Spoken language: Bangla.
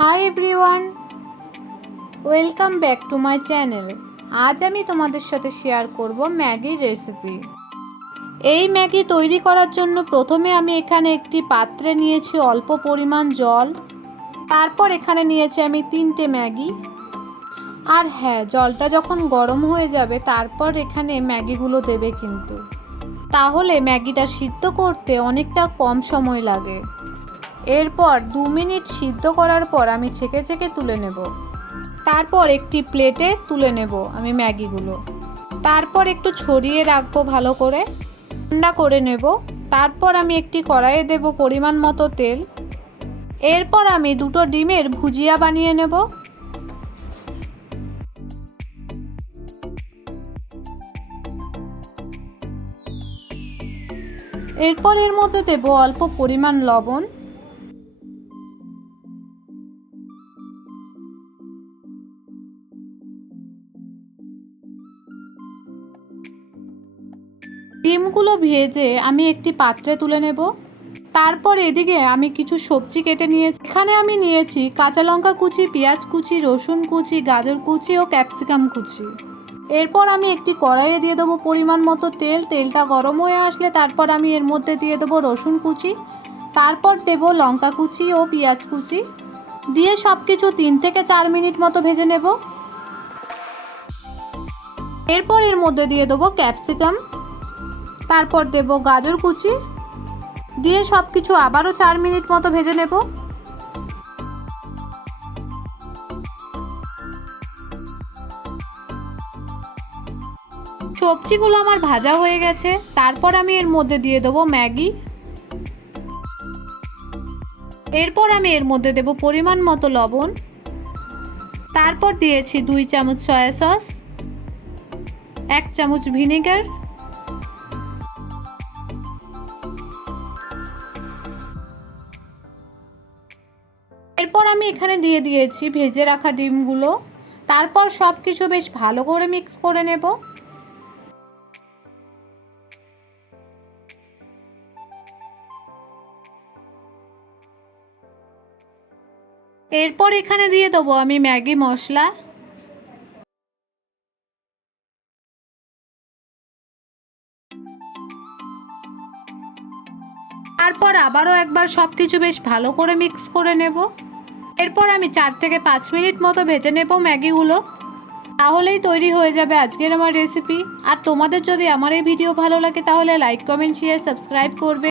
Hi everyone, welcome back to my channel. আজ আমি তোমাদের সাথে শেয়ার করব ম্যাগির রেসিপি। এই ম্যাগি তৈরি করার জন্য প্রথমে আমি এখানে একটি পাত্রে নিয়েছি অল্প পরিমাণ জল। তারপর এখানে নিয়েছি আমি 3টে ম্যাগি। আর হ্যাঁ, জলটা যখন গরম হয়ে যাবে তারপর এখানে ম্যাগিগুলো দেবে কিন্তু, তাহলে ম্যাগিটা সিদ্ধ করতে অনেকটা কম সময় লাগে। এরপর 2 মিনিট সিদ্ধ করার পর আমি ছেঁকে ছেঁকে তুলে নেব। তারপর একটি প্লেটে তুলে নেব আমি ম্যাগিগুলো। তারপর একটু ছড়িয়ে রাখবো ভালো করে, ঠান্ডা করে নেব। তারপর আমি একটি কড়াইয়ে দেব পরিমাণ মতো তেল। এরপর আমি 2টো ডিমের ভুজিয়া বানিয়ে নেব। এরপর এর মধ্যে দেব অল্প পরিমাণ লবণ। ডিমগুলো ভেজে আমি একটি পাত্রে তুলে নেব। তারপর এদিকে আমি কিছু সবজি কেটে নিয়েছি। এখানে আমি নিয়েছি কাঁচা লঙ্কা কুচি, পেঁয়াজ কুচি, রসুন কুচি, গাজর কুচি ও ক্যাপসিকাম কুচি। এরপর আমি একটি কড়াইয়ে দিয়ে দেবো পরিমাণ মতো তেল। তেলটা গরম হয়ে আসলে তারপর আমি এর মধ্যে দিয়ে দেবো রসুন কুচি। তারপর দেব লঙ্কা কুচি ও পেঁয়াজ কুচি দিয়ে সব কিছু 3 থেকে 4 মিনিট মতো ভেজে নেব। এরপর এর মধ্যে দিয়ে দেবো ক্যাপসিকাম। তারপর দেব গাজর কুচি দিয়ে সব কিছু আবারও 4 মিনিট মতো ভেজে নেব। সবজিগুলো আমার ভাজা হয়ে গেছে। তারপর আমি এর মধ্যে দিয়ে দেবো ম্যাগি। এরপর আমি এর মধ্যে দেব পরিমাণ মতো লবণ। তারপর দিয়েছি 2 চামচ সয়া সস, 1 চামচ ভিনেগার, এরপর আমি এখানে দিয়ে দিয়েছি ভেজে রাখা ডিমগুলো। তারপর সব কিছু বেশ ভালো করে মিক্স করে নেব। এরপর এখানে দিয়ে দেবো আমি ম্যাগি মশলা। তারপর আবারও একবার সব কিছু বেশ ভালো করে মিক্স করে নেব। এরপর আমি 4 থেকে 5 মিনিট মতো ভেজে নেব ম্যাগিগুলো। তাহলেই তৈরি হয়ে যাবে আজকের আমার রেসিপি। আর তোমাদের যদি আমার এই ভিডিও ভালো লাগে তাহলে লাইক, কমেন্ট, শেয়ার, সাবস্ক্রাইব করবে।